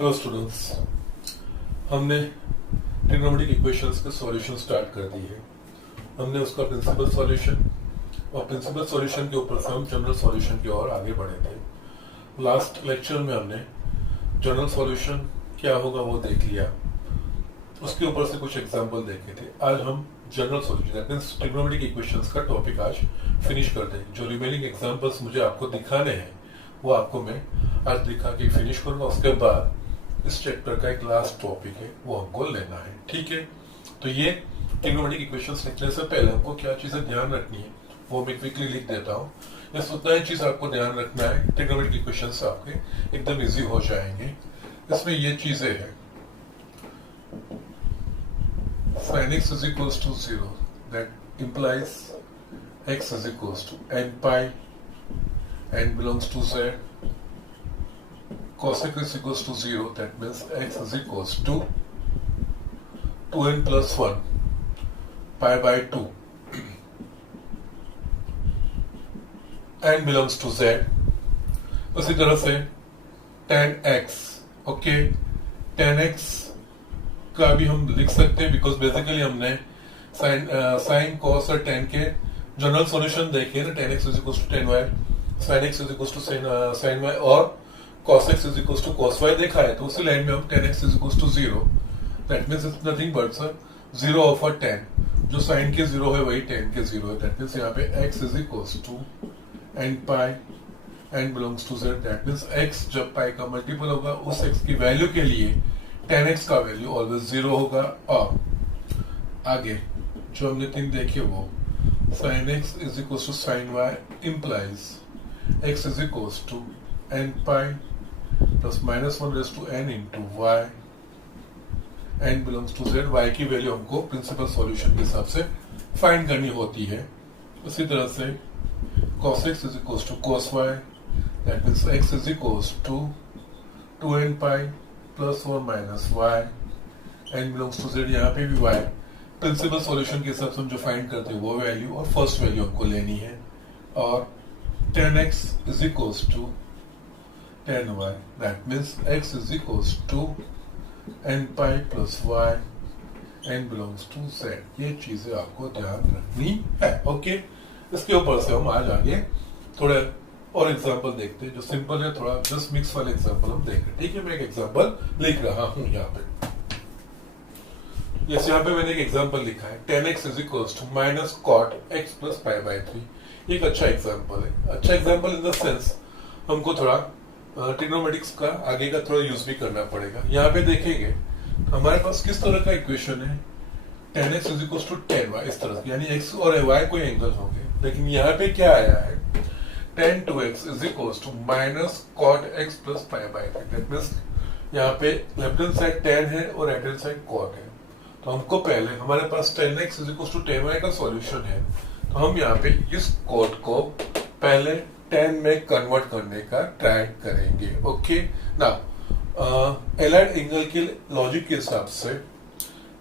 Hello students, हमने trigonometric equations के solution start कर दी है। हमने उसका प्रिंसिपल सॉल्यूशन और प्रिंसिपल सॉल्यूशन के ऊपर से हम जनरल सॉल्यूशन की ओर आगे बढ़े थे। लास्ट लेक्चर में हमने जनरल सॉल्यूशन क्या होगा वो देख लिया, उसके ऊपर से कुछ एग्जाम्पल देखे थे। आज हम general solution that means trigonometric equations का टॉपिक आज फिनिश कर दें। जो रिमेनिंग एग्जाम्पल्स मुझे आपको दिखाने हैं वो आपको मैं आज दिखा के फिनिश करूंगा। उसके बाद इस चैप्टर का एक लास्ट टॉपिक है वो हमको लेना है, ठीक है। तो ये ट्रिग्नोमेट्रिक इक्वेशंस लिखने से पहले हमको क्या चीजें ध्यान रखनी है वो मैं क्विकली लिख देता हूँ। बस उतना ही चीज आपको ध्यान रखना है, ट्रिग्नोमेट्रिक इक्वेशंस आपके एकदम इजी हो जाएंगे। इसमें ये चीजें हैं, sin x is equals to 0, that implies x is equals to n pi, n belongs to z. Cos x is equals to 0, that means x is equals to 2n plus 1 pi by 2. n belongs to z. उसी तरह से tan x, okay, tan x का भी हम लिख सकते हैं because basically हमने साइन कॉस और टेन के जनरल सॉल्यूशन देखे ना। tan x is equal to tan y, sin x is equal to sin y और cos x is equal to cos y देखा है। तो उसी लाइन में हम tan x is equal to 0, that means it's nothing but 0 over tan। जो sin के 0 है वही tan के 0 है, दैट मींस यहाँ पे x is equal to n pi, n belongs to z, that means x जब पाई का मल्टीपल होगा उस x की वैल्यू के लिए tan x का वैल्यू ऑलवेज 0 होगा। और आगे जो हमने थिंग देखी वो sin x is equal to sin y implies x is equal to n pi plus minus 1 raise to n into y, n belongs to z। y की value हमको प्रिंसिपल सॉल्यूशन के हिसाब से फाइंड करनी होती है। उसी तरह से cos x is equal to cos y, that means x is equal to 2n pi plus और minus y, N belongs to Z. यहाँ पे भी वाई प्रिंसिपल सॉल्यूशन के हिसाब से हम जो फाइंड करते हैं वो वैल्यू और फर्स्ट वैल्यू हमको लेनी है। और tan x is equals to tan y, that means x is equals to n pi plus y, n belongs to z। ये चीजें आपको ध्यान रखनी है, ओके। इसके ऊपर से हम आज आगे थोड़े और एग्जाम्पल देखते हैं जो सिंपल है, थोड़ा जस्ट मिक्स वाले एग्जाम्पल हम देख रहे हैं, ठीक है। मैं एक एग्जाम्पल लिख रहा हूं यहाँ पे। जैसे यहाँ पे मैंने एक एग्जाम्पल लिखा है tan x is equals to minus cot x plus pi by 3। एक अच्छा एग्जाम्पल है, अच्छा एग्जाम्पल इन द सेंस हमको थोड़ा ट्रिग्नोमेट्रिक्स का आगे का थोड़ा यूज भी करना पड़ेगा। यहाँ पे देखेंगे हमारे पास किस तरह का इक्वेशन है, tan x is equals to tan y, इस तरह, यानी x और y कोई एंगल होंगे। लेकिन यहाँ पे क्या आया है, tan 2x is equals to minus cot x plus pi by 3। That means यहाँ पे लेफ्ट हैंड साइड tan है और राइट हैंड साइड cot है। तो हमको पहले हमारे पास tan x is equals to tan y का सॉल्यूशन है, तो हम यहाँ पे इस cot को पहले tan में कन्वर्ट करने का ट्राई करेंगे, ओके ना। एलाइड एंगल के लॉजिक के हिसाब से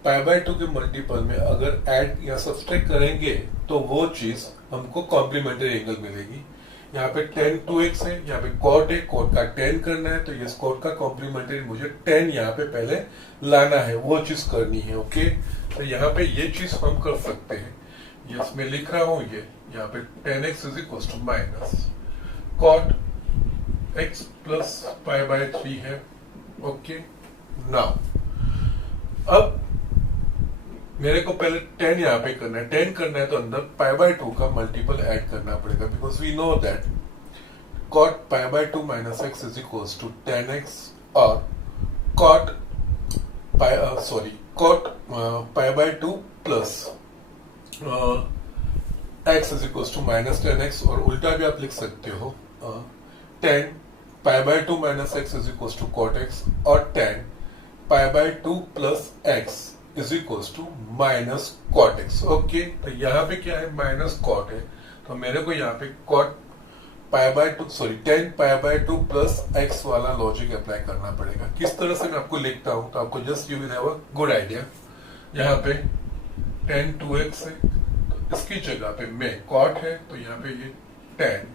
पाई बाय 2 के मल्टीपल में अगर ऐड या सब्सट्रैक्ट करेंगे तो वो चीज हमको कॉम्प्लीमेंट्री एंगल मिलेगी। यहाँ पे tan 2x है, यहाँ पे cot है, cot का tan करना है, तो ये cot का कॉम्प्लीमेंट्री मुझे tan यहाँ पे पहले लाना है, वो चीज करनी है, ओके। तो यहाँ पे ये चीज हम कर सकते हैं, ये मैं लिख रहा हूँ, ये यहाँ पे tan x is equal to minus cot x plus pi by 3 है, ओके। नाउ अब मेरे को पहले tan यहाँ पे करना है, tan करना है तो अंदर पाई बाय 2 का मल्टीपल ऐड करना पड़ेगा, because we know that cot pi by 2 minus x is equals to tan x और cot pi by 2 plus x is equals to minus tan x, और उल्टा भी आप लिख सकते हो tan pi by 2 minus x is equals to cot x और tan pi by 2 plus x is equals to minus cot x, okay. तो यहाँ पे क्या है, माइनस कॉट है, तो मेरे को यहाँ पे cot pi by 2 tan pi by 2 plus x वाला लॉजिक अप्लाई करना पड़ेगा। किस तरह से मैं आपको लिखता हूँ तो आपको just you will have a good idea. यहाँ पे tan 2x है, तो इसकी जगह पे मैं कॉट है, तो यहाँ पे ये tan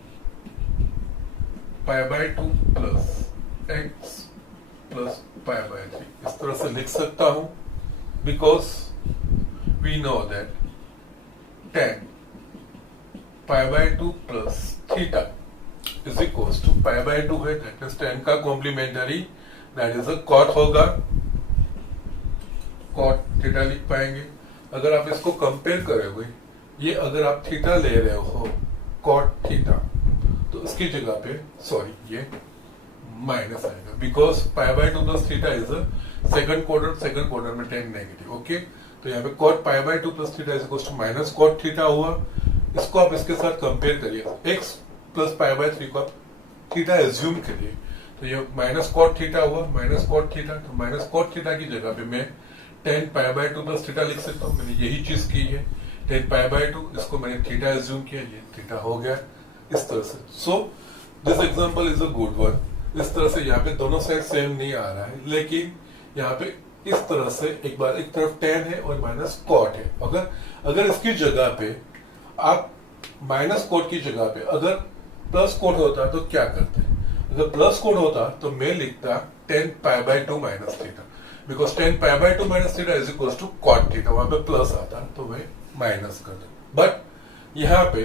pi by 2 plus x plus pi by 3 इस तरह से लिख सकता हूं because we know that tan pi by 2 plus theta is equals to pi by 2 है, दैट मीन्स tan का complementary that is a cot होगा, cot थीटा लिख पाएंगे। अगर आप इसको कंपेयर करोगे, ये अगर आप थीटा ले रहे हो cot थीटा, तो इसकी जगह पे सॉरी ये माइनस आएगा because pi by 2 plus theta is a second quarter में tan नेगेटिव। ओके, तो यहाँ पे cot pi by 2 plus theta is equals to minus cot theta हुआ। इसको आप इसके साथ कंपेयर करिए, x प्लस पाई बाय 3 को आप थीटा एज्यूम करिए, तो ये माइनस cot थीटा हुआ, माइनस cot थीटा, तो माइनस cot थीटा की जगह पे मैं tan pi by 2 plus theta लिख सकता हूँ। मैंने यही चीज की है, tan पाई बाय 2, इसको मैंने थीटा एज्यूम किया, ये थीटा हो गया इस तरह से। So this example is a good one. इस तरह से यहाँ पे दोनों साइड सेम नहीं आ रहा है, लेकिन यहाँ पे इस तरह से एक बार एक तरफ tan है और माइनस cot है। अगर इसकी जगह पे आप माइनस cot की जगह पे अगर प्लस cot होता तो क्या करते? अगर प्लस cot होता तो मैं लिखता tan pi by 2 minus theta, because tan pi by 2 minus theta is equals to cot theta, वहां पे प्लस आता तो मैं माइनस कर देता। बट यहाँ पे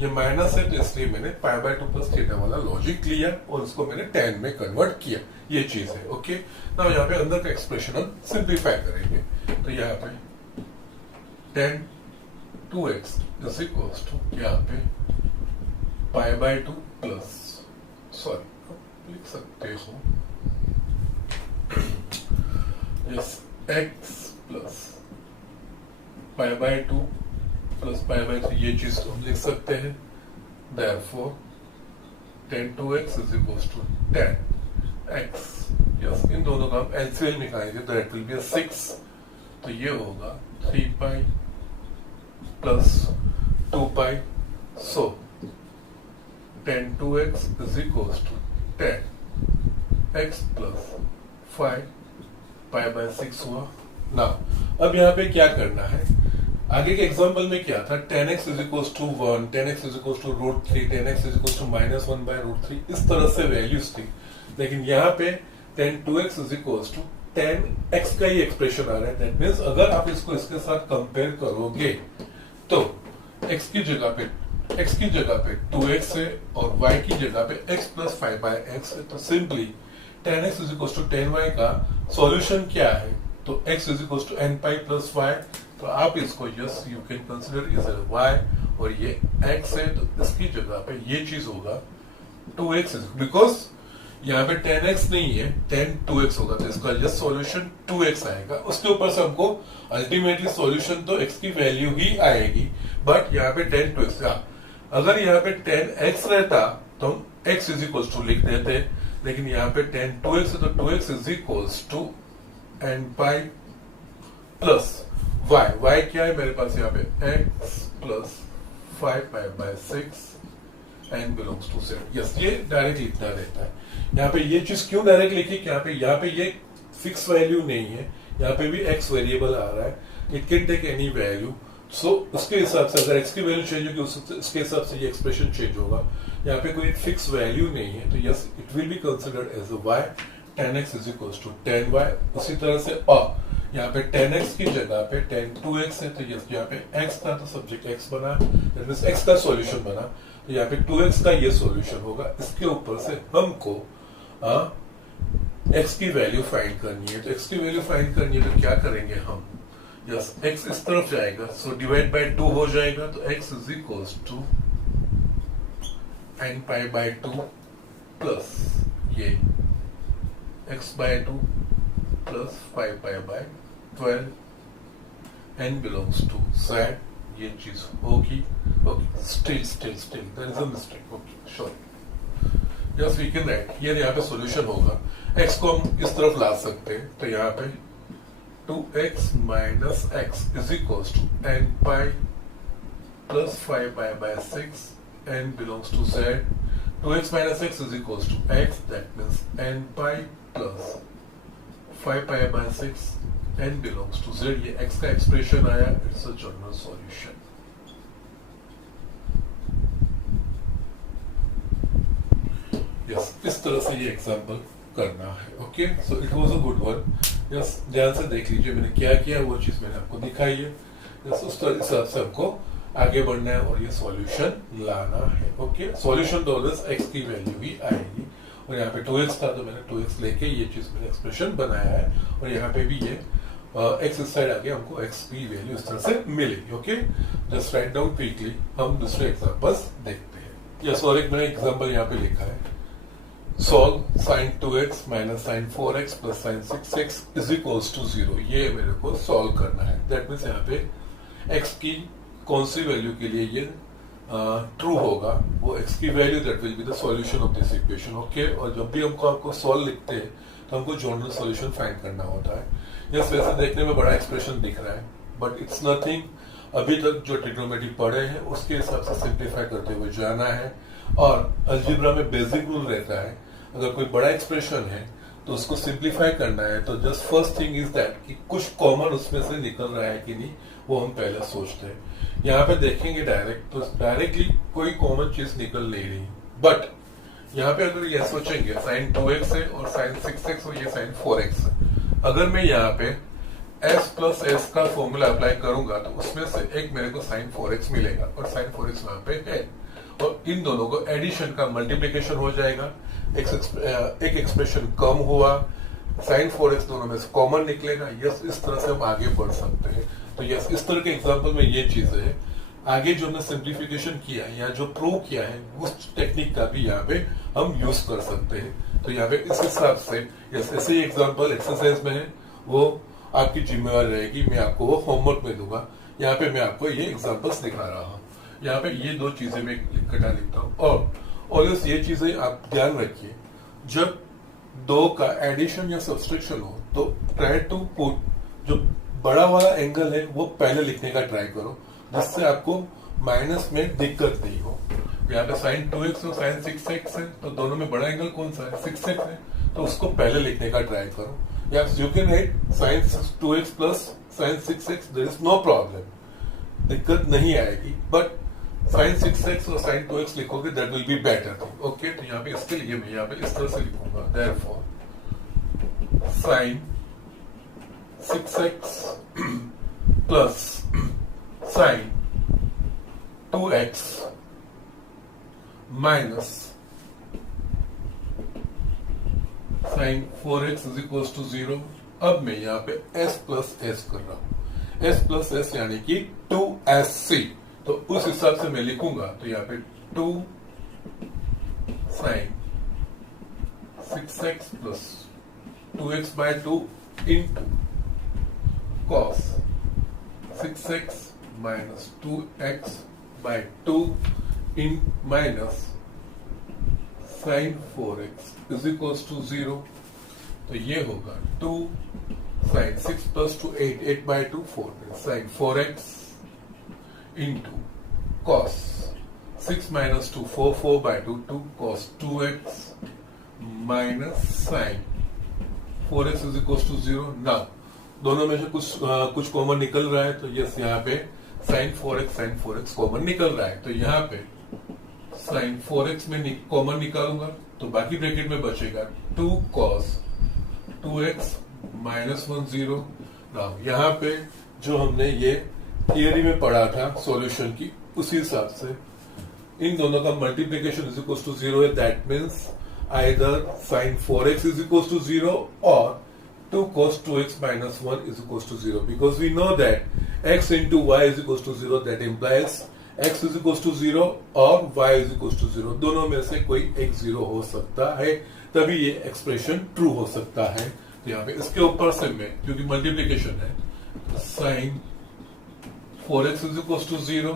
ये माइनस है, तो इसलिए मैंने पाई बाय 2 प्लस थीटा वाला लॉजिक लिया और उसको मैंने tan में कन्वर्ट किया, ये चीज है। ओके, नाउ यहाँ पे अंदर का एक्सप्रेशन हम सिंप्लीफाई करेंगे, तो यहाँ पे tan 2x is equals to यहाँ पे पाई बाय 2 प्लस सॉरी लिख सकते हो yes x plus pi by 2 plus pi by 3, ये चीज हम लिख सकते हैं। Therefore tan 2x is equals to tan x, yes इन दोनों का हम एलसीएम निकालेंगे तो दैट विल बी 6, तो ये होगा 3 pi plus 2 pi, so tan 2x is equals to tan x plus 5 pi by 6 हुआ। ना अब यहाँ पे क्या करना है, आगे के एग्जांपल में क्या था, tan x is equals to 1, tan x is equals to root 3, tan x is equals to minus 1 by root 3, इस तरह से वैल्यूज थी। लेकिन यहाँ पे tan 2x is equals to tan x का ही एक्सप्रेशन आ रहा है, दैट मीन्स अगर आप इसको इसके साथ कंपेयर करोगे तो x की जगह पे 2x है और y की जगह पे x प्लस 5 बाय x है, तो simply tan x is equals to tan y का सॉल्यूशन क्या है, तो x is equals to n pi plus y, तो आप इसको yes you can consider is y और ये x है, तो इसकी जगह पे ये चीज होगा 2x, बिकॉज यहाँ पे tan x नहीं है, tan 2x होगा, तो इसका यस सॉल्यूशन 2x आएगा। उसके ऊपर से हमको अल्टीमेटली सॉल्यूशन तो x की वैल्यू ही आएगी, बट यहाँ पे tan 2x, अगर यहाँ पे tan x रहता तो हम x इज इक्वल्स टू लिख देते, लेकिन यहाँ पे tan 2x है तो 2x is equals to n pi plus y क्या है मेरे पास यहाँ पे x plus 5 pi by 6 n belongs to 0। Yes, ये डायरेक्ट लिखना रहता है। यहाँ पे ये चीज क्यों डायरेक्ट लिखी, यहाँ पे ये फिक्स वैल्यू नहीं है, यहाँ पे भी x वेरिएबल आ रहा है, it can take any value, so उसके हिसाब से अगर x की वैल्यू चेंज होगी उसके हिसाब से ये एक्सप्रेशन चेंज होगा। यहाँ पे कोई फिक्स वैल्यू नहीं है, तो yes it will be considered as a y, tan x is equals to tan y। उसी तरह से यहाँ पे tan x की जगह पे tan 2x है, तो यस यहाँ पे x था तो सब्जेक्ट x बना, दैट मींस x का सॉल्यूशन बना, तो यहाँ पे 2x का ये सॉल्यूशन होगा। इसके ऊपर से हमको x की वैल्यू फाइंड करनी है, तो x की वैल्यू फाइंड करनी है तो क्या करेंगे हम, यस x इस तरफ जाएगा, सो डिवाइड बाय 2 हो जाएगा, तो x is equals to n pi by 2 plus ये x by 2 plus 5 pi by 12, n belongs to z, ये चीज होगी। Okay, still there is a mistake, okay sure, yes we can write here, यहाँ पे solution होगा, x को हम इस तरफ ला सकते हैं, तो यहाँ पे 2x minus x is equals to n pi plus 5 pi by 6, n belongs to z, 2x minus x is equals to x, that means n pi plus 5 pi by 6, n belongs to z, ये x का expression आया, it's a general solution. Yes, इस तरह से ये example करना है। Okay, so it was a good one. Yes, ध्यान से देख लीजिए मैंने क्या किया, वो चीज मैंने आपको दिखाई है। यस, उस हिसाब से हमको आगे बढ़ना है और ये सॉल्यूशन लाना है। ओके, सॉल्यूशन तो ऑलवेज एक्स की वैल्यू ही आएगी, और यहाँ पे 2x था तो मैंने 2x लेके ये चीज मैंने एक्सप्रेशन बनाया है, और यहाँ पे भी ये एक्स इस साइड आगे हमको एक्स की वैल्यू इस तरह से मिलेगी। Okay, just write down quickly. हम दूसरे एग्जांपल्स देखते हैं। यस, और एक मैंने एग्जांपल यहाँ पे लिखा है, solve sine 2x minus sine 4x plus sine 6x is equals to 0। ये मेरे को सॉल्व करना है। दैट मीन्स यहाँ पे x की कौन सी वैल्यू के लिए ये ट्रू होगा, वो x की value that will be the solution of this equation. Okay, और जब भी हमको आपको सॉल्व लिखते हैं तो हमको जनरल सॉल्यूशन फाइंड करना होता है। यस, वैसे देखने में बड़ा एक्सप्रेशन दिख रहा है, बट इट्स नथिंग। अभी तक जो ट्रिग्नोमेट्री पढ़े हैं उसके हिसाब से सिंप्लीफाई करते हुए जाना है, और अलजेब्रा में बेसिक रूल रहता है, अगर कोई बड़ा एक्सप्रेशन है तो उसको सिंप्लीफाई करना है तो just first thing is that कि कुछ कॉमन उसमें से निकल रहा है कि नहीं, वो हम पहले सोचते हैं। यहाँ पे देखेंगे डायरेक्ट तो डायरेक्टली कोई कॉमन चीज निकल नहीं रही, बट यहाँ पे अगर ये सोचेंगे साइन 2x है और साइन 6x और ये साइन 4x है, अगर मैं यहाँ पे s प्लस एस का फॉर्मूला अप्लाई करूंगा तो उसमें से एक मेरे को साइन 4x मिलेगा, और साइन 4x वहां पे है, और इन दोनों को एडिशन का मल्टीप्लीकेशन हो जाएगा। एक एक्सप्रेशन कम हुआ, साइन 4x दोनों में से कॉमन निकलेगा। यस, इस तरह से हम आगे बढ़ सकते हैं। तो यस, इस तरह के एग्जांपल में ये चीज है। आगे जो हमने सिंप्लीफिकेशन किया है या जो प्रूव किया है उस टेक्निक का भी यहाँ पे हम यूज कर सकते हैं। तो यहाँ पे इस हिसाब से यस, ऐसे ही एग्जाम्पल एक्सरसाइज में है, वो आपकी जिम्मेवारी रहेगी, मैं आपको वो होमवर्क में दूंगा। यहाँ पे मैं आपको ये एग्जाम्पल्स दिखा रहा हूँ। यहाँ पे ये दो चीजें मैं इकट्ठा लिखता हूँ, और ऑलवेज ये चीजें आप ध्यान रखिए, जब दो का एडिशन या सब्सट्रैक्शन हो तो ट्राई टू पुट जो बड़ा वाला एंगल है वो पहले लिखने का ट्राई करो, जिससे आपको माइनस में दिक्कत नहीं हो। यहाँ पे साइन 2x और साइन 6x है, तो दोनों में बड़ा एंगल कौन सा है, 6x है, तो उसको पहले लिखने का ट्राई करो। या you can write sine 2x plus sine 6x, there is no problem, दिक्कत नहीं आएगी, बट साइन 6x और साइन 2x लिखोगे that will be better. Okay, तो यहाँ पे इसके लिए मैं यहाँ पे इस तरह से लिखूंगा, therefore sine 6x plus sine 2x minus sine 4x is equal to 0। अब मैं यहाँ पे s प्लस एस कर रहा हूं, s प्लस एस यानी कि 2sc, तो उस हिसाब से मैं लिखूंगा। तो यहाँ पे 2 sine 6x plus 2x by 2 into cos 6x minus 2x by 2 in minus sine 4x is equal to 0। तो ये होगा 2 sine 6 plus 2 8, 8 by 2 4, sine 4x into cos 6 minus 2 4, 4 by 2 2 cos 2x minus sine 4x is equal to 0। Now दोनों में से कुछ common निकल रहा है, तो यस यहाँ पे साइन 4x कॉमन निकल रहा है, तो यहाँ पे साइन 4x में कॉमन निकालूंगा तो बाकी ब्रैकेट में बचेगा 2 कॉस 2x माइनस 1 0। नाउ यहाँ पे जो हमने ये थियरी में पढ़ा था सॉल्यूशन की, उसी हिसाब से इन दोनों का मल्टीप्लीकेशन इज इक्वल टू 0 है। That means either sine 4x is equal to 0 और 2 cos 2x minus 1 is equals to 0, because we know that x into y is equals to 0, that implies x is equals to 0 और y is equals to 0, दोनों में से कोई एक 0 हो सकता है, तभी ये एक्सप्रेशन ट्रू हो सकता है। तो यहाँ पे इसके ऊपर से मैं, क्योंकि मल्टीप्लीकेशन है, तो sign 4x is equals to 0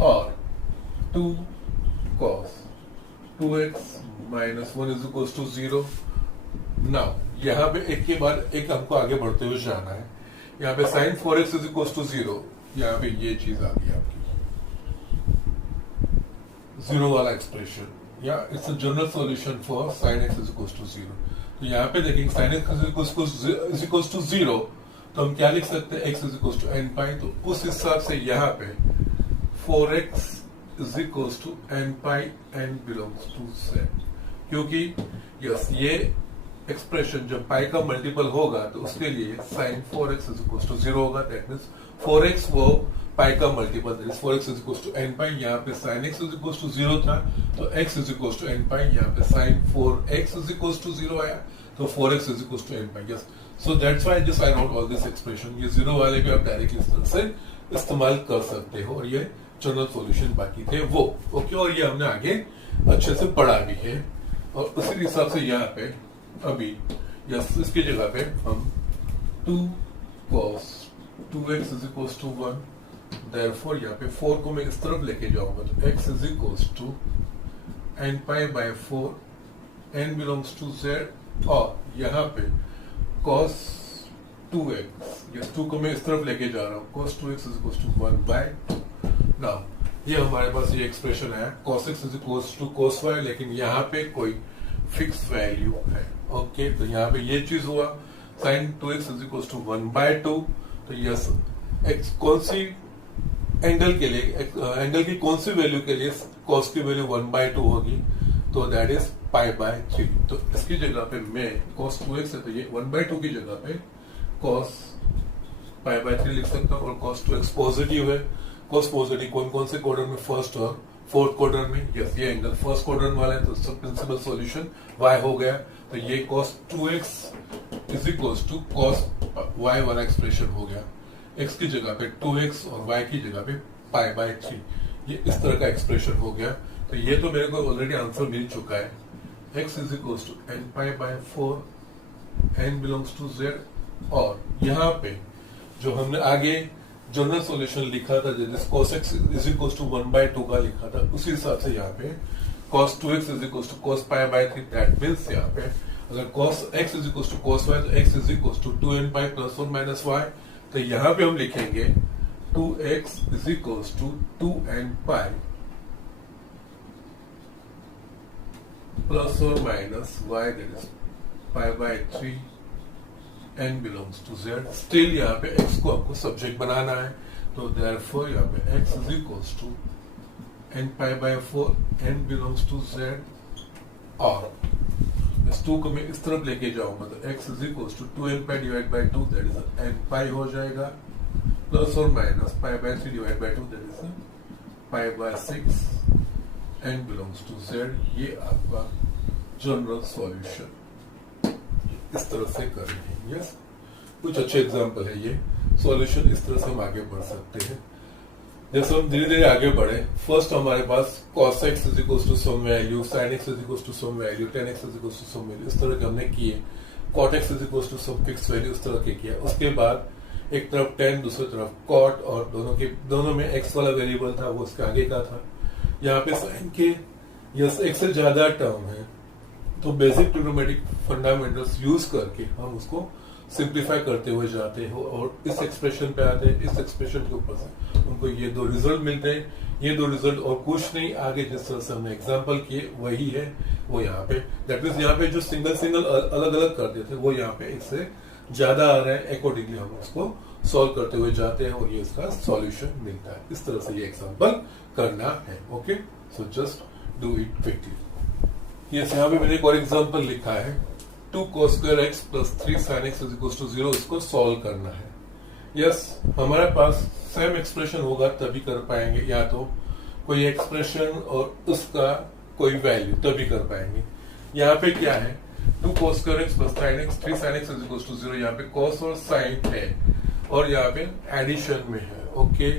और 2 cos 2x minus 1 is equals to 0। Now यहाँ पे एक के बाद एक हमको आगे बढ़ते हुए जाना है। यहाँ पे sign 4x is equal to 0, यहाँ पे ये चीज आ गई आपकी 0 वाला एक्सप्रेशन, या it's a general solution for sine x is equal to 0। तो यहाँ पे देखेंगे sine x is equal to 0, तो हम क्या लिख सकते हैं, x is equal to n pi. तो उस हिसाब से यहाँ पे 4x is equal to n pi, n belongs to z। क्योंकि यस ये एक्सप्रेशन जब पाई का मल्टीपल होगा तो उसके लिए sign 4x is equal to 0 होगा। दैट मीन्स 4x वो पाई का multiple, that is 4x is equal to n pi. यहाँ पे sin x is equal to 0 था तो x is equal to n pi. यहाँ पे sin 4x is equal to 0 आया तो 4x is equal to n pi. Yes, so that's why just I note all this expression. ये zero वाले भी आप डायरेक्टली इस तरह से इस्तेमाल कर सकते हो, और ये जनरल सॉल्यूशन बाकी थे वो ओके। और ये हमने आगे अच्छे से पढ़ा भी है, और उसी हिसाब से यहाँ पे अभी यस इसकी जगह पे हम 2 cos 2x is equal to 1, therefore यहाँ पे 4 को मैं इस तरफ लेके जाऊंगा तो x is equal to n pi by 4, n belongs to z, और यहाँ पे cos 2x, यस 2 को मैं इस तरफ लेके जा रहा हूँ, cos 2x is equal to 1 by 2। Now ये हमारे पास ये एक्सप्रेशन है cos x is equal to cos y, लेकिन यहाँ पे कोई फिक्स वैल्यू है ओके। तो यहाँ पे ये चीज हुआ sin 2x is equal to 1 by 2। तो यस x कौन सी एंगल के लिए, एंगल की कौन सी वैल्यू के लिए cos की वैल्यू 1 बाय 2 होगी, तो दैट इज पाई बाय 3। तो इसकी जगह पे मैं cos 2x है तो ये 1 बाय 2 की जगह पे cos पाई बाय 3 लिख सकता हूँ। और cos 2x पॉजिटिव है, cos पॉजिटिव कौन कौन से क्वाड्रेंट में, फर्स्ट और फोर्थ क्वाड्रेंट में। यस ये एंगल फर्स्ट क्वाड्रेंट वाला है तो सब प्रिंसिपल सॉल्यूशन y हो गया। तो ये cos 2x is equal to cos y वाला एक्सप्रेशन हो गया, x की जगह पे 2x और y की जगह पे पाई बाय 3, ये इस तरह का एक्सप्रेशन हो गया। तो ये तो मेरे को ऑलरेडी आंसर मिल चुका है, x is equal to n pi by 4, n belongs to z। और यहाँ पे जो हमने आगे जनरल सॉल्यूशन लिखा था जिस cos x is equal to 1 by 2 का लिखा था, उसी हिसाब से यहाँ पे cos 2x is equal to cos pi by 3। That means यहाँ पे अगर cos x is equal to cos y तो x is equal to 2n pi plus और माइनस y। तो यहाँ पे हम लिखेंगे 2x is equal to 2n pi plus और minus y, that is pi by 3, n belongs to z। Still यहाँ पे x को आपको सब्जेक्ट बनाना है, तो देयरफॉर यहाँ पे x is equals to n pi by 4, n belongs to z। और इस 2 को मैं इस तरफ लेके जाऊंगा तो x is equals to 2n pi divide by 2, that is n pi हो जाएगा, प्लस और minus pi by 3 divide by 2, that is pi by 6, n belongs to z। ये आपका जनरल सॉल्यूशन इस तरह से करेंगे। यस कुछ अच्छे एग्जांपल है ये सॉल्यूशन, इस तरह से हम आगे बढ़ सकते हैं। जैसे हम धीरे धीरे आगे बढ़े, फर्स्ट हमारे पास cos x is equal to some value, sin x is equal to some value, tan x is equal to some value, इस तरह के हमने किए। cot x is equal to some fix value, इस तरह के किया। उसके बाद एक तरफ tan दूसरी तरफ cot, और दोनों में x वाला वेरिएबल था वो उसके आगे का था। यहाँ पे sin के यस x से ज्यादा टर्म है तो बेसिक ट्रिग्नोमेट्रिक फंडामेंटल्स यूज करके हम उसको सिंप्लीफाई करते हुए जाते हो और इस एक्सप्रेशन पे आते हैं। इस एक्सप्रेशन के ऊपर से उनको ये दो रिजल्ट मिलते हैं। ये दो रिजल्ट और कुछ नहीं, आगे जिस तरह से हमने एग्जांपल किए वही है वो यहाँ पे। दैट मीन्स यहाँ पे जो सिंगल अलग अलग करते थे वो यहाँ पे इससे ज्यादा आ रहा है। अकॉर्डिंगली हम उसको सॉल्व करते हुए जाते हैं और ये इसका सॉल्यूशन मिलता है। इस तरह से ये एग्जांपल करना है। Okay, so just do it quickly. Yes, यहाँ पे मैंने एक और एग्जांपल लिखा है 2 cos square x plus 3 sin x is equals to 0। इसको सॉल्व करना है। यस, हमारे पास सेम एक्सप्रेशन होगा तभी कर पाएंगे, या तो कोई एक्सप्रेशन और उसका कोई वैल्यू तभी कर पाएंगे। यहाँ पे क्या है 2 cos square x plus sin x 3 sin x is equals to 0। यहाँ पे cos और sin है और यहाँ पे एडिशन में है। ओके,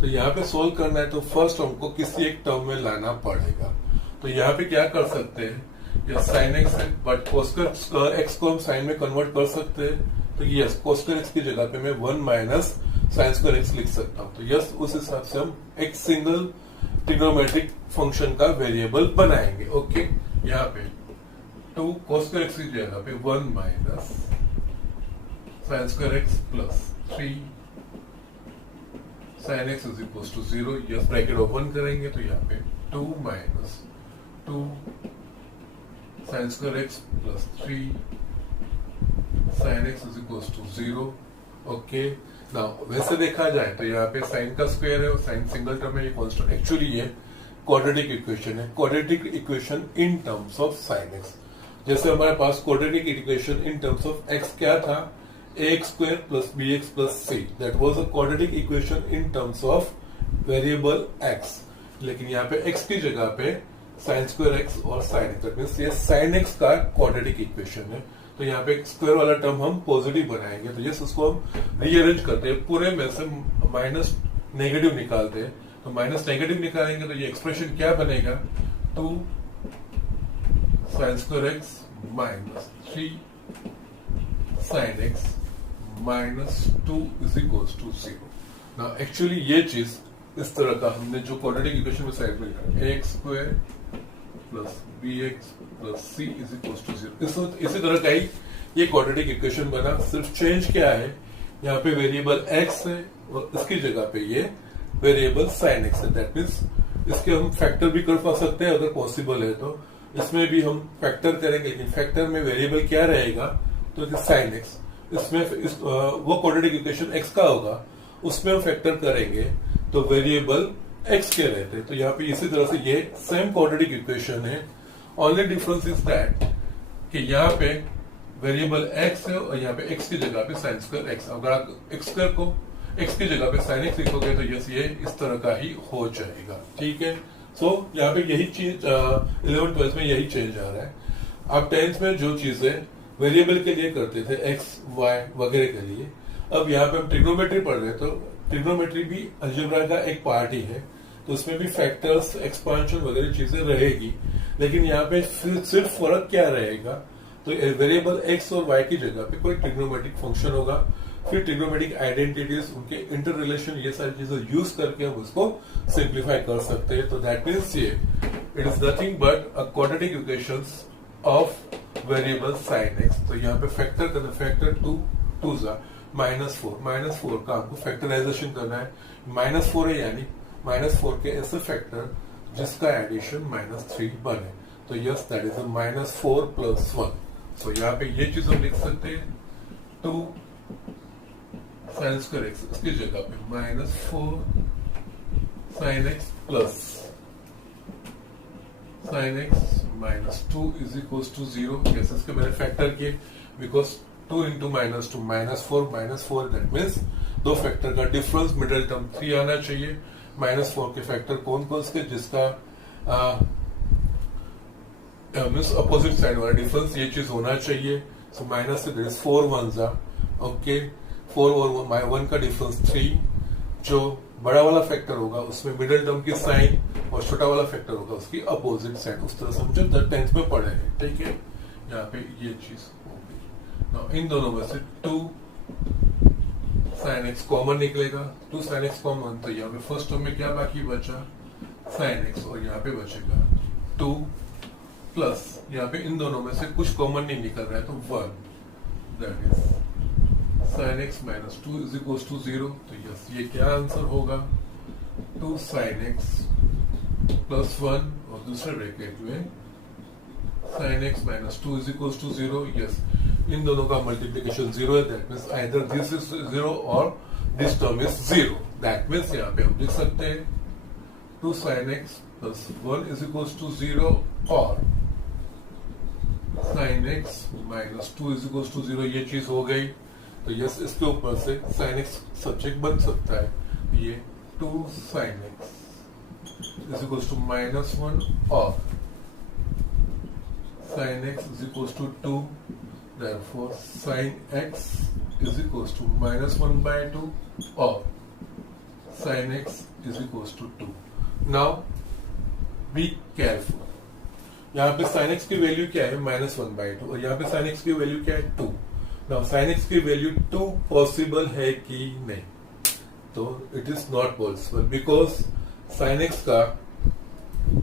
तो यहाँ पे सोल्व करना है तो फर्स्ट हमको किसी एक टर्म में लाना पड़ेगा। तो यहाँ पे क्या कर सकते हैं, या sin x है बट cos x को हम sin में कन्वर्ट कर सकते हैं। तो यस, cos x की जगह पे मैं 1 माइनस sin स्क्वायर x लिख सकता हूँ। तो यस, उस हिसाब से हम एक सिंगल ट्रिग्नोमेट्रिक फंक्शन का वेरिएबल बनाएंगे। ओके, यहाँ पे 2 cos x की जगह पे 1 minus sin square x plus 3 sin x is equal to 0। Yes, bracket open करेंगे तो यहाँ पे 2 minus 2 sin square x plus 3 sin x is equals to 0। Okay, now वैसे देखा जाए तो यहाँ पे sin का स्क्वायर है और sin सिंगल टर्म है, ये कांस्टेंट। एक्चुअली ये क्वाड्रेटिक इक्वेशन है, quadratic equation in terms of sine X. जैसे हमारे पास quadratic equation in terms of X क्या था, ax square plus bx plus c, that was a quadratic equation in terms of variable x। लेकिन यहाँ पे x की जगह पे sin square x और sin x, मीन्स ये sin x का क्वाड्रेटिक इक्वेशन है। तो यहाँ पे स्क्वायर वाला टर्म हम पॉजिटिव बनाएंगे, तो यस उसको हम रीअरेंज करते हैं, पूरे में से माइनस नेगेटिव निकालते हैं। तो माइनस नेगेटिव निकालेंगे तो ये एक्सप्रेशन क्या बनेगा, 2 sin square x minus 3 sin x minus 2 is equals to 0। Now actually ये चीज इस तरह का हमने जो क्वाड्रेटिक इक्वेशन में साइड में लिखा है, ax square plus bx plus c is equals to 0। इसी तरह का ही ये क्वाड्रेटिक इक्वेशन बना, सिर्फ चेंज क्या है, यहाँ पे वेरिएबल x है और इसकी जगह पे ये वेरिएबल sin x है। दैट मीन्स इसके हम फैक्टर भी कर सकते हैं अगर पॉसिबल है तो, इसमें भी हम फैक्टर करेंगे, लेकिन फैक्टर में वेरिएबल क्या रहेगा, तो sin x, इसमें वो क्वाड्रेटिक इक्वेशन x का होगा, उसमें हम फैक्टर करेंगे तो वेरिएबल x के रहते हैं। तो यहाँ पे इसी तरह से ये सेम क्वाड्रेटिक इक्वेशन है, ओनली डिफरेंस इज दैट कि यहाँ पे वेरिएबल x है और यहाँ पे x की जगह पे sin स्क्वायर x। अगर आप x स्क्वायर को x की जगह पे sin x लिखोगे तो यस ये इस तरह का ही हो जाएगा, ठीक है। सो यहाँ पे यही चीज 11th-12th में यही चेंज आ रहा है। आप 10th में जो चीजें वेरिएबल के लिए करते थे x, y वगैरह के लिए, अब यहाँ पे हम ट्रिग्नोमेट्री पढ़ रहे हैं, तो ट्रिग्नोमेट्री भी अलजेब्रा का एक पार्ट ही है, तो उसमें भी फैक्टर्स, एक्सपांशन वगैरह चीजें रहेगी। लेकिन यहाँ पे सिर्फ फर्क क्या रहेगा, तो वेरिएबल x और y की जगह पे कोई ट्रिग्नोमेट्रिक फंक्शन होगा, फिर ट्रिग्नोमेट्रिक आइडेंटिटीज, उनके इंटर रिलेशन, ये सारी चीजें यूज करके हम उसको सिंप्लीफाई कर सकते हैं। तो दैट मीन्स ये it is nothing but a quadratic equations of variable sin x। तो यहाँ पे फैक्टर करना, फैक्टर 2 जा -4 का आपको फैक्टराइजेशन करना है, -4 है यानी -4 के ऐसे फैक्टर जिसका एडिशन -3 बने, तो यस दैट इज -4 + 1। तो यहाँ पे ये चीज हम लिख सकते हैं 2 sin square x, इसकी जगह पे -4 sin x plus sin x minus 2 is equals to 0। yes, इसके मैंने फैक्टर किए because 2 into -4 that means दो फैक्टर का डिफरेंस मिडिल टर्म 3 आना चाहिए। -4 के फैक्टर कौन कौन से, जिसका मीन्स अपोजिट साइड वाला डिफरेंस ये चीज होना चाहिए। सो माइनस से 4 1 जा, ओके, 4 और 1 का डिफरेंस 3, जो बड़ा वाला फैक्टर होगा उसमें मिडिल टर्म की साइन और छोटा वाला फैक्टर होगा उसकी अपोजिट साइड। उस तरह समझो 10th में पढ़े हैं, ठीक है। यहाँ पे ये चीज होगी। इन दोनों में से 2 sin x कॉमन निकलेगा, 2 sin x कॉमन, तो यहाँ पे फर्स्ट टर्म में क्या बाकी बचा sin x, और यहाँ पे बचेगा 2 प्लस यहाँ पे इन दोनों में से कुछ कॉमन नहीं निकल रहा है तो 1, that is sin x minus 2 is equals to 0। तो यस ये क्या आंसर होगा, 2 sin x plus 1 और दूसरे ब्रैकेट में sin x minus 2 is equals to 0। Yes इन दोनों का मल्टीप्लिकेशन 0 है, that means either this is 0 और this term is 0। That means यहाँ पे हम लिख सकते हैं 2 sin x plus 1 is equals to 0 और sin x minus 2 is equals to 0। ये चीज हो गई। तो यस इसके ऊपर से sin x सब्जेक्ट बन सकता है, ये 2 sin x is equals to -1 और sin x is equals to 2, therefore sin x is equals to -1/2 और sin x is equals to 2। Now be careful, यहाँ पे sin x की वैल्यू क्या है -1/2 और यहाँ पे sin x की वैल्यू क्या है 2। Now sin x की वैल्यू 2 पॉसिबल है कि नहीं, तो it is not possible because sin x का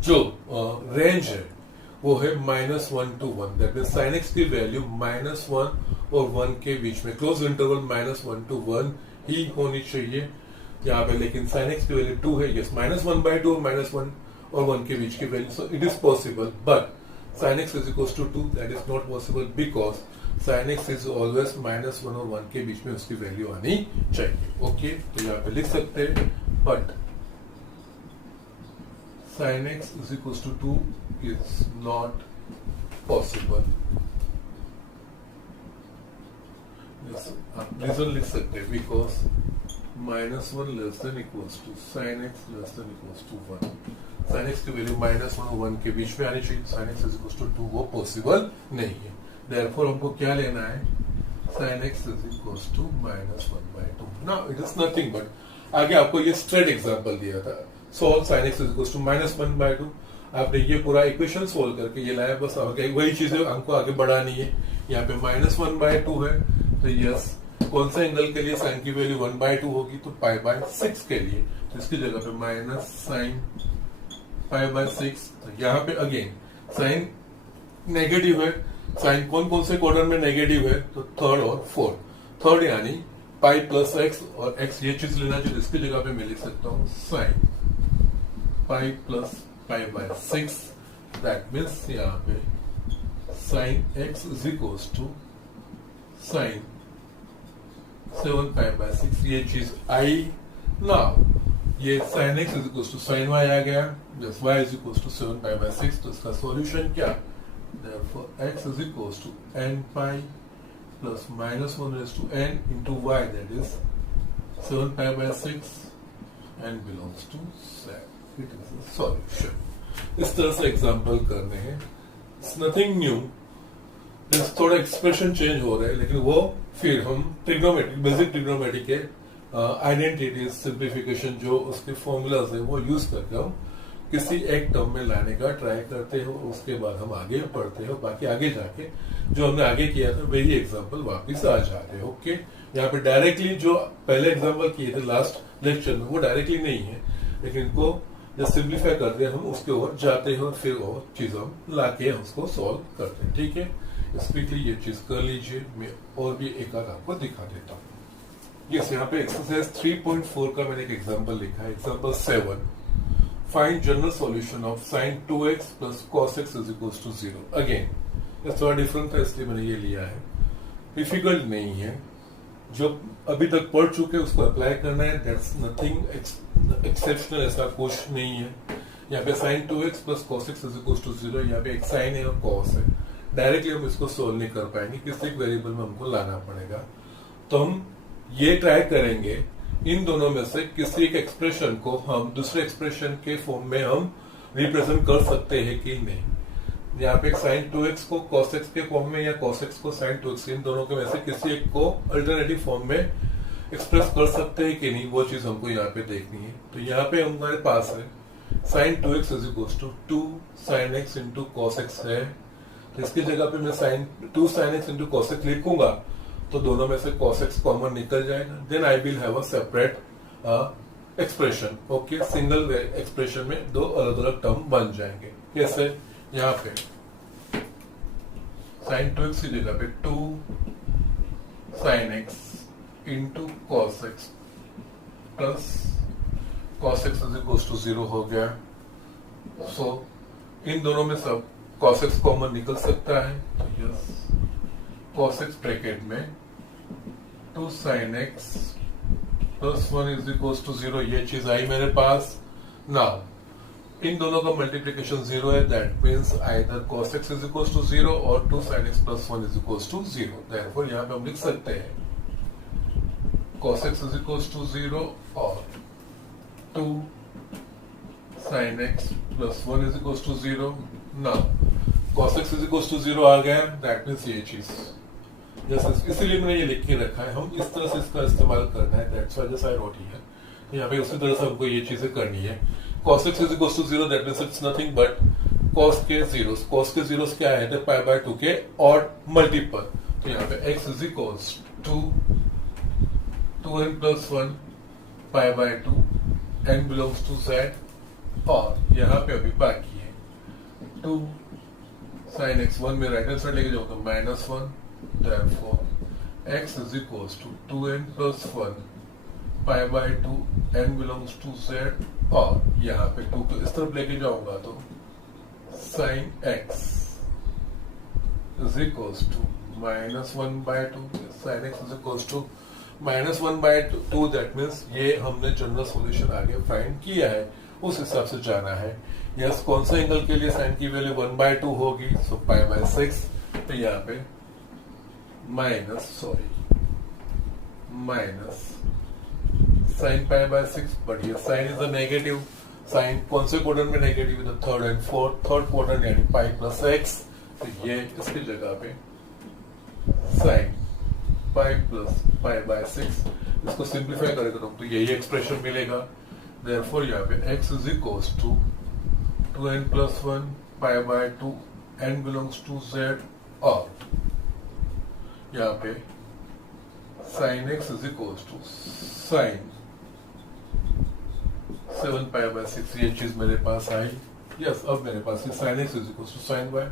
जो रेंज है वो है -1 to 1। That means sin x की वैल्यू -1 और 1 के बीच में, क्लोज इंटरवल -1 to 1 ही होनी चाहिए यहाँ पे। लेकिन sin x की वैल्यू 2 है, यस -1/2 और -1 और 1 के बीच की value, so it is possible. But sin x is equals to 2, that is not possible because sin x is always -1 और 1 के बीच में उसकी वैल्यू आनी चाहिए। ओके, तो यहाँ पे लिख सकते हैं but sin x is equals to 2 is not possible. Reason लिख सकते हैं because -1 less than equals to sin x less than equals to 1. sin x की वैल्यू -1 और 1 के बीच में आनी चाहिए. sin x is equals to 2 वो पॉसिबल नहीं है. देयरफॉर हमको क्या लेना है? sin x is equals to -1/2. Now it is nothing but आगे आपको ये स्ट्रेट एग्जांपल दिया था. Solve sin x is equals to -1/2. आपने ये पूरा इक्वेशन सोल्व करके ये लाया. बस आगे वही चीजें हमको आगे बढ़ानी है. यहाँ पे -1/2 है तो यस कौन सा एंगल के लिए साइन की वैल्यू 1/2 होगी तो π/6 के लिए. तो इसकी जगह पे माइनस साइन π/6. तो यहाँ पे अगेन साइन नेगेटिव है. साइन कौन कौन से क्वाड्रेंट में नेगेटिव है तो थर्ड और फोर्थ. थर्ड यानी π+x और x ये चीज लेना चाहिए. इसकी जगह पे मैं लिख सकता हूँ साइन π+π/6. दैट मीन्स यहाँ पे sine x is equals to sine 7π/6 ये चीज आई. नाउ ये sin x is equals to sin y आ गया. Just y is equals to 7π/6. तो इसका सॉल्यूशन क्या? therefore x is equals to n pi plus -1 raised to n into y, that is 7π/6 and belongs to Z. It is a solution. इस तरह से example करने हैं. It's nothing new. जस्ट थोड़ा expression change हो रहा है लेकिन वो फिर हम ट्रिग्नोमेट्रिक बेसिक ट्रिग्नोमेट्रिक के आइडेंटिटीज सिंप्लीफिकेशन जो उसके फॉर्मूलाज है वो यूज करके हम किसी एक टर्म में लाने का ट्राई करते हो. उसके बाद हम आगे पढ़ते हो. बाकी आगे जाके जो हमने आगे किया था वही एग्जाम्पल वापिस आ जाते हो. ओके यहाँ पे डायरेक्टली जो पहले एग्जाम्पल किए थे लास्ट लेक्चर में वो डायरेक्टली नहीं है लेकिन इनको जब सिंप्लीफाई करते हैं हम उसके ओर जाते हैं और फिर और चीज हम लाके उसको सॉल्व करते हैं. ठीक है स्पीडली ये चीज कर लीजिए. मैं और भी एक आध आपको दिखा देता हूँ. यस यहाँ पे एक्सरसाइज 3.4 का मैंने एक एग्जांपल लिखा है. Example 7 find general solution of sin 2x plus cos x is equals to 0. Again ये थोड़ा डिफरेंट था इसलिए मैंने ये लिया है. डिफिकल्ट नहीं है. जो अभी तक पढ़ चुके उसको अप्लाई करना है. That's nothing exceptional. ऐसा कुछ नहीं है. यहाँ पे sin 2x plus cos x is equals to 0. यहाँ पे एक साइन है और cos है. डायरेक्टली हम इसको सोल्व नहीं कर पाएंगे. किसी एक वेरिएबल में हमको लाना पड़ेगा. तो हम ये ट्राई करेंगे इन दोनों में से किसी एक एक्सप्रेशन को हम दूसरे एक्सप्रेशन के फॉर्म में हम रिप्रेजेंट कर सकते हैं कि नहीं. यहाँ पे sin 2x को cos x के फॉर्म में या cos x को sin 2x, इन दोनों के में से किसी एक को अल्टरनेटिव फॉर्म में एक्सप्रेस कर सकते हैं कि नहीं वो चीज हमको यहाँ पे देखनी है. तो यहाँ पे हमारे पास है sin 2x is equals to 2 sin x into cos x है. इसकी जगह पे मैं 2 sin x into cos x लिखूंगा तो दोनों में से cos x कॉमन निकल जाएगा. Then I will have a separate expression. Okay single expression में दो अलग अलग टर्म बन जाएंगे. कैसे? यहाँ पे sin 2x की जगह पे 2 sin x into cos x plus cos x is equal to 0 हो गया. सो इन दोनों में सब cos x कॉमन निकल सकता है. तो यस cos x ब्रैकेट में 2 sin x plus 1 is equal to 0 ये चीज आई मेरे पास. नाउ इन दोनों का मल्टीप्लीकेशन 0 है. That means either cos x is equal to 0 और 2 sin x plus 1 is equal to 0. Therefore यहाँ पे हम लिख सकते हैं cos x is equal to 0 और 2 sin x plus 1 is equal to 0. Now cos x is equal to 0 आ गया. दैट मीन्स ये चीज इसीलिए मैंने ये लिख के रखा है. हम इस तरह से इसका इस्तेमाल करना है. That's why just I wrote here. यहाँ पे उसी तरह से हमको ये चीजें करनी है. cos x is equal to 0 that means it's nothing but cos के जीरोस. cos के जीरोस क्या है? π/2 के ऑड मल्टीपल. तो यहाँ पे x is equal to 2n plus 1 π/2 n belongs to z. और यहाँ पे अभी बाकी है 2 sin x 1 में राइट हैंड साइड लेके जाऊंगा -1. therefore x is equals to 2n plus 1 π/2 n belongs to z. और यहाँ पे 2 को इस तरफ लेके जाऊंगा तो sin x is equals to -1/2. sin x is equals to -1/2. That means ये हमने जनरल सॉल्यूशन आगे फाइंड किया है. उस हिसाब से जाना है. यस, कौन सा एंगल के लिए साइन की वैल्यू 1/2 होगी? सो π/6, तो यहाँ पे माइनस साइन π/6, बट ये sine is a negative. Sine कौन से क्वाड्रेंट में नेगेटिव है? तो third and fourth, third quadrant यानी π+x, तो ये इसकी जगह पे साइन π+π/6, इसको सिंप्लीफाई करेगा तो यही एक्सप्रेशन मिलेगा। देयरफॉर यहाँ पे x is equals to 2n+1 π/2, n belongs to z, और यहाँ पे sine x is equals to sine 7 π/6, ये चीज मेरे पास आई। यस, अब मेरे पास sine x is equals to sine y,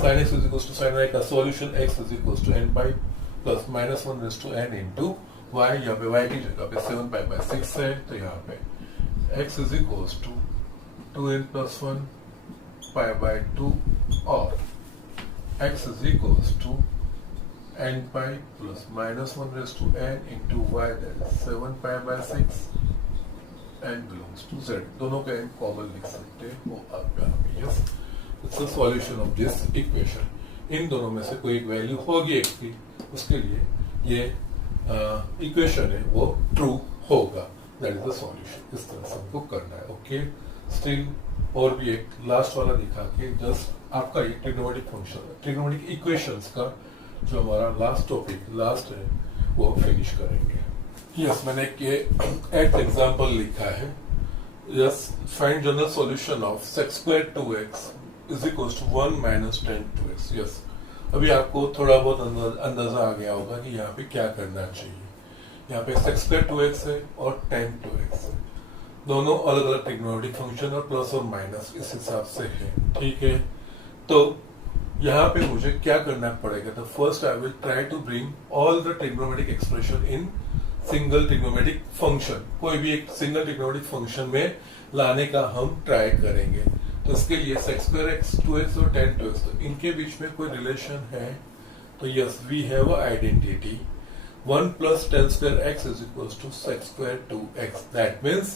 sine x is equals to sine y का solution x is equals to n pi plus -1/n into y, यहाँ पे y की जगह पे 7 π/6 है, तो यहाँ पे x is equals to 2n+1 π/2 और x is equals to n pi plus -1/n into y, that is 7 π/6, n belongs to z। दोनों का n कॉमन लिख सकते हो आप यहाँ पे। Yes, it's the solution of this equation. इन दोनों में से कोई एक वैल्यू होगी x की, उसके लिए ये इक्वेशन है वो ट्रू होगा, दैट इज द सॉल्यूशन। इस तरह से हमको करना है। ओके, स्टिल और भी एक लास्ट वाला दिखा के जस्ट आपका ये ट्रिग्नोमेट्रिक फंक्शन, ट्रिग्नोमेट्रिक इक्वेशंस का जो हमारा लास्ट टॉपिक लास्ट है वो फिनिश करेंगे। यस, मैंने ये एक एग्जांपल लिखा है। Yes, find general solution of sec² 2x is equals to 1 - tan 2x। Yes, अभी आपको थोड़ा बहुत अंदाजा आ गया होगा कि यहाँ पे क्या करना चाहिए। यहाँ पे sec² 2x है और tan 2x है, दोनों अलग अलग ट्रिग्नोमेट्रिक फंक्शन और प्लस और माइनस इस हिसाब से है। ठीक है, तो यहाँ पे मुझे क्या करना पड़ेगा? तो first I will try to bring all the trigonometric expression in single trigonometric function. कोई भी एक सिंगल ट्रिग्नोमेट्रिक फंक्शन में लाने का हम ट्राई करेंगे। तो इसके लिए sec² 2x और tan 2x, तो इनके बीच में कोई रिलेशन है? तो yes, we have a identity 1 + tan² x is equals to sec² 2x। That means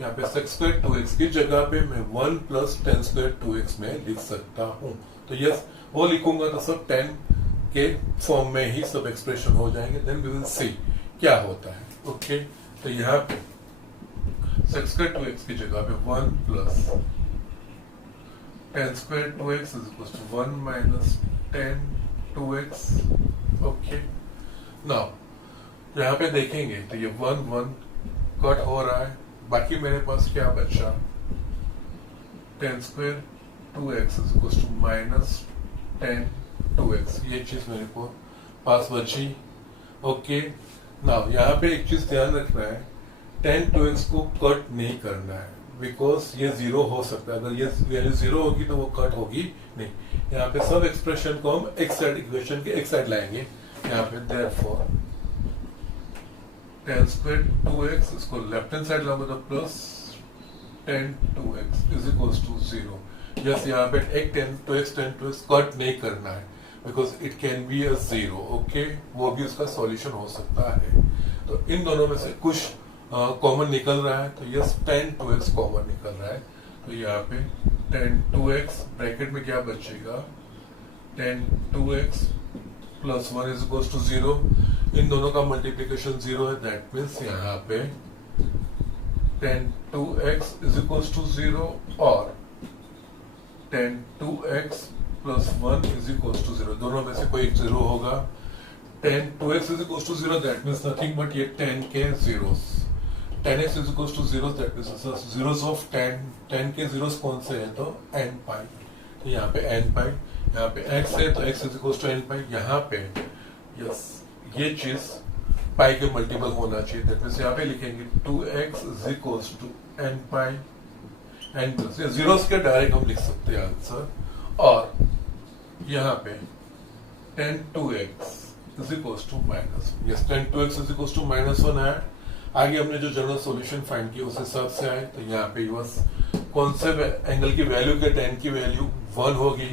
यहाँ पे sec² 2x की जगह पे मैं 1 + tan² 2x में लिख सकता हूँ। तो यस, वो लिखूंगा तो सब tan के फॉर्म में ही सब एक्सप्रेशन हो जाएंगे। देन वी विल सी क्या होता है। ओके, तो यहाँ पे sec² 2x की जगह पे 1 + tan² 2x is equal to 1 - tan 2x। Okay, now यहाँ पे देखेंगे तो ये 1 कट हो रहा है, बाकी मेरे पास क्या बचा? tan² 2x is equal to -tan 2x, ये चीज मेरे को पास बची। ओके, नाउ यहाँ पे एक चीज ध्यान रखना है, tan 2x को कट नहीं करना है, बिकॉज ये 0 हो सकता है। अगर ये वैल्यू 0 होगी तो वो कट होगी नहीं। यहाँ पे सब एक्सप्रेशन को हम एक साइड इक्वेशन के एक साइड लाएंगे। यहाँ पे देयरफॉर tan² 2x, इसको लेफ्ट हैंड साइड लाऊंगा तो plus tan 2x is equals to 0। Yes, यहाँ पे एक tan 2x कट नहीं करना है, because it can be a 0। Okay, वो भी उसका सॉल्यूशन हो सकता है। तो इन दोनों में से कुछ कॉमन निकल रहा है, तो यस tan 2x कॉमन निकल रहा है। तो यहाँ पे tan 2x ब्रैकेट में क्या बचेगा? tan 2x + 1 is equals to 0। इन दोनों का मल्टीप्लिकेशन 0 है, दैट मीन्स यहाँ पे tan 2x is equals to 0 और tan 2x + 1 is equals to 0। दोनों में से कोई 0 होगा। tan 2x is equals to 0, that means nothing but ये 10 के zeros। tan x is equals to 0, that means zeros of 10 के zeros कौन से हैं? तो n पाई। तो यहाँ पे n पाई, यहाँ पे x है तो x is equals to n pi. यहाँ पे यस, ये चीज पाई के मल्टीपल होना चाहिए, दैट मीन्स यहाँ पे लिखेंगे 2x is equals to n pi n plus, ये zeros के डायरेक्ट हम लिख सकते हैं आंसर। और यहाँ पे tan 2x is equals to minus, yes tan 2x is equals to -1 है। आगे हमने जो जनरल सॉल्यूशन फाइंड किया उस हिसाब से आए, तो यहाँ पे बस कौन से एंगल की वैल्यू के tan की वैल्यू 1 होगी,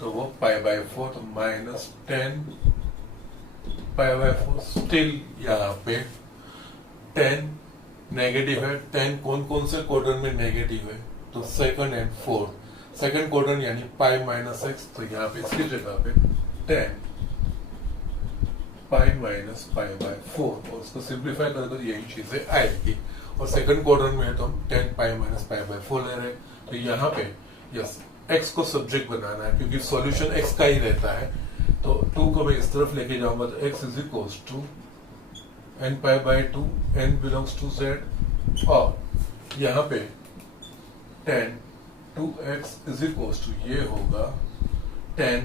तो वो π/4, तो -10 π/4। स्टिल यहाँ पे tan नेगेटिव है। tan कौन कौन से क्वाड्रेंट में नेगेटिव है? तो second and fourth. Second quadrant यानी पाई माइनस एक्स, तो यहाँ पे इसकी जगह पे 10 पाई माइनस पाई बाय 4 और उसको सिंप्लीफाई कर तो यही चीजें आएगी। और सेकंड क्वाड्रेंट में तो हम 10 पाई माइनस पाई बाय 4 ले रहे हैं, तो यहाँ पे यस एक्स को सब्जेक्ट बनाना है क्योंकि सॉल्यूशन एक्स का ही रहता है। तो 2 को मैं इस तरफ लेके जाऊंगा तो x is equals to n pi by 2, n belongs to z, और यहाँ पे 10 2x इज इक्वल्स टू ये होगा 10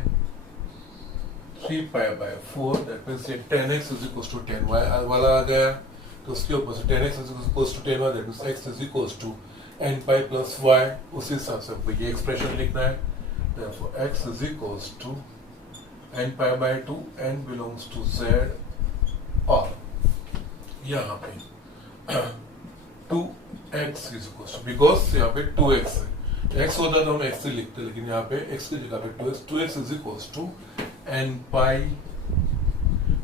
3 पाई बाय 4, दैट मींस ये 10x is equals to 10y वाला आ गया, तो उसके ऊपर से 10x is equals to 10y, that means x is equals to n pi plus y। उसी हिसाब से हमको ये एक्सप्रेशन लिखना है, therefore x is equals to n pi by 2, n belongs to z, और यहाँ पे 2x is equals to, because यहाँ पे 2x है, x होता तो हम x से लिखते, लेकिन यहाँ पे x की जगह पे 2x is equals to n pi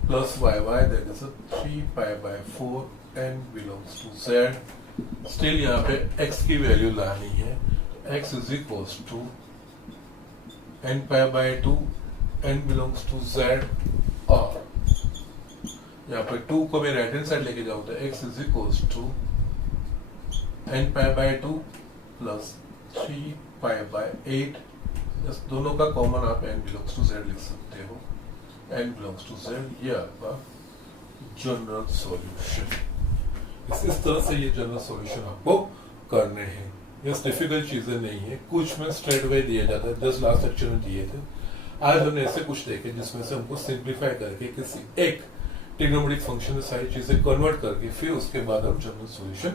plus yy, that is 3 pi by 4, n belongs to z। Still यहाँ पे x की वैल्यू लानी है, x is equals to n pi by 2, n belongs to z, और यहाँ पे 2 को मैं राइट हैंड साइड लेके जाऊँ तो x is equals to n pi by 2 plus 3 pi by 8, दोनों का कॉमन आप n बिलोंग्स टू z लिख सकते हो, n बिलोंग्स टू z, ये आपका जनरल सॉल्यूशन। इस तरह से ये जनरल सॉल्यूशन आपको करने हैं, ये डिफिकल्ट चीजें नहीं है, कुछ में स्ट्रेट वे दिया जाता है, 10 लास्ट लेक्चर में दिए थे। आज हमने ऐसे कुछ देखे जिसमें से हमको सिंप्लीफाई करके किसी एक ट्रिग्नोमेट्रिक फंक्शन में सारी चीजें कन्वर्ट करके फिर उसके बाद हम जनरल सॉल्यूशन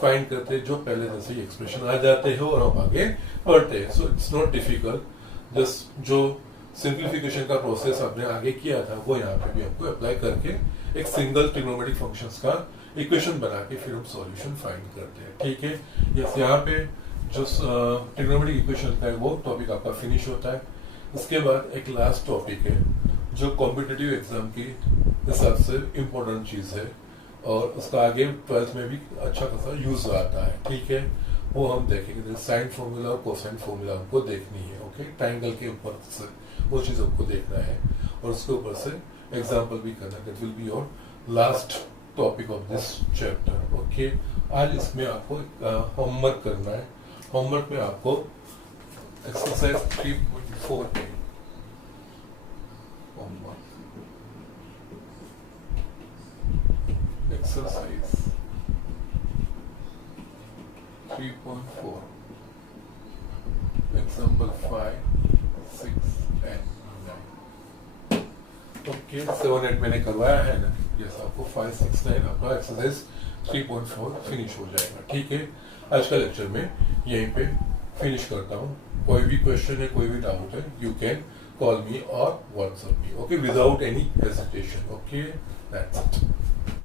फाइंड करते हैं, जो पहले जैसे ही एक्सप्रेशन आ जाते हो और हम आगे बढ़ते हैं। So it's not difficult, just जो सिंप्लीफिकेशन का प्रोसेस आपने आगे किया था वो यहाँ पे भी आपको अप्लाई करके एक सिंगल ट्रिग्नोमेट्रिक फंक्शंस का इक्वेशन बना के फिर हम सॉल्यूशन फाइंड करते हैं, ठीक है। यस, यहाँ पे जो ट्रिग्नोमेट्रिक इक्वेशन का है वो टॉपिक आपका फिनिश होता है। उसके बाद एक लास्ट टॉपिक है जो कॉम्पिटिटिव एग्जाम की हिसाब से इम्पोर्टेंट चीज है और उसका आगे 12th में भी अच्छा खासा यूज आता है, ठीक है। वो हम देखेंगे, साइन फॉर्मूला और कोसाइन फॉर्मूला हमको देखनी है, ओके। ट्राइंगल के ऊपर से वो चीज हमको देखना है और उसके ऊपर से एग्जाम्पल भी करना है। That will be your last topic of this chapter, okay. आज इसमें आपको होमवर्क करना है। होमवर्क में आपको एक्सरसाइज 3.4 है homework, exercise 3.4 example 5, 6 and 9, okay. 7, 8 मैंने करवाया है ना, यस। आपको 5, 6, 9 आपका एक्सरसाइज 3.4 फिनिश हो जाएगा, ठीक है। आज का लेक्चर में यहीं पे फिनिश करता हूँ। कोई भी क्वेश्चन है, कोई भी डाउट है, यू कैन कॉल मी और WhatsApp me, okay, without any hesitation, okay. That's it.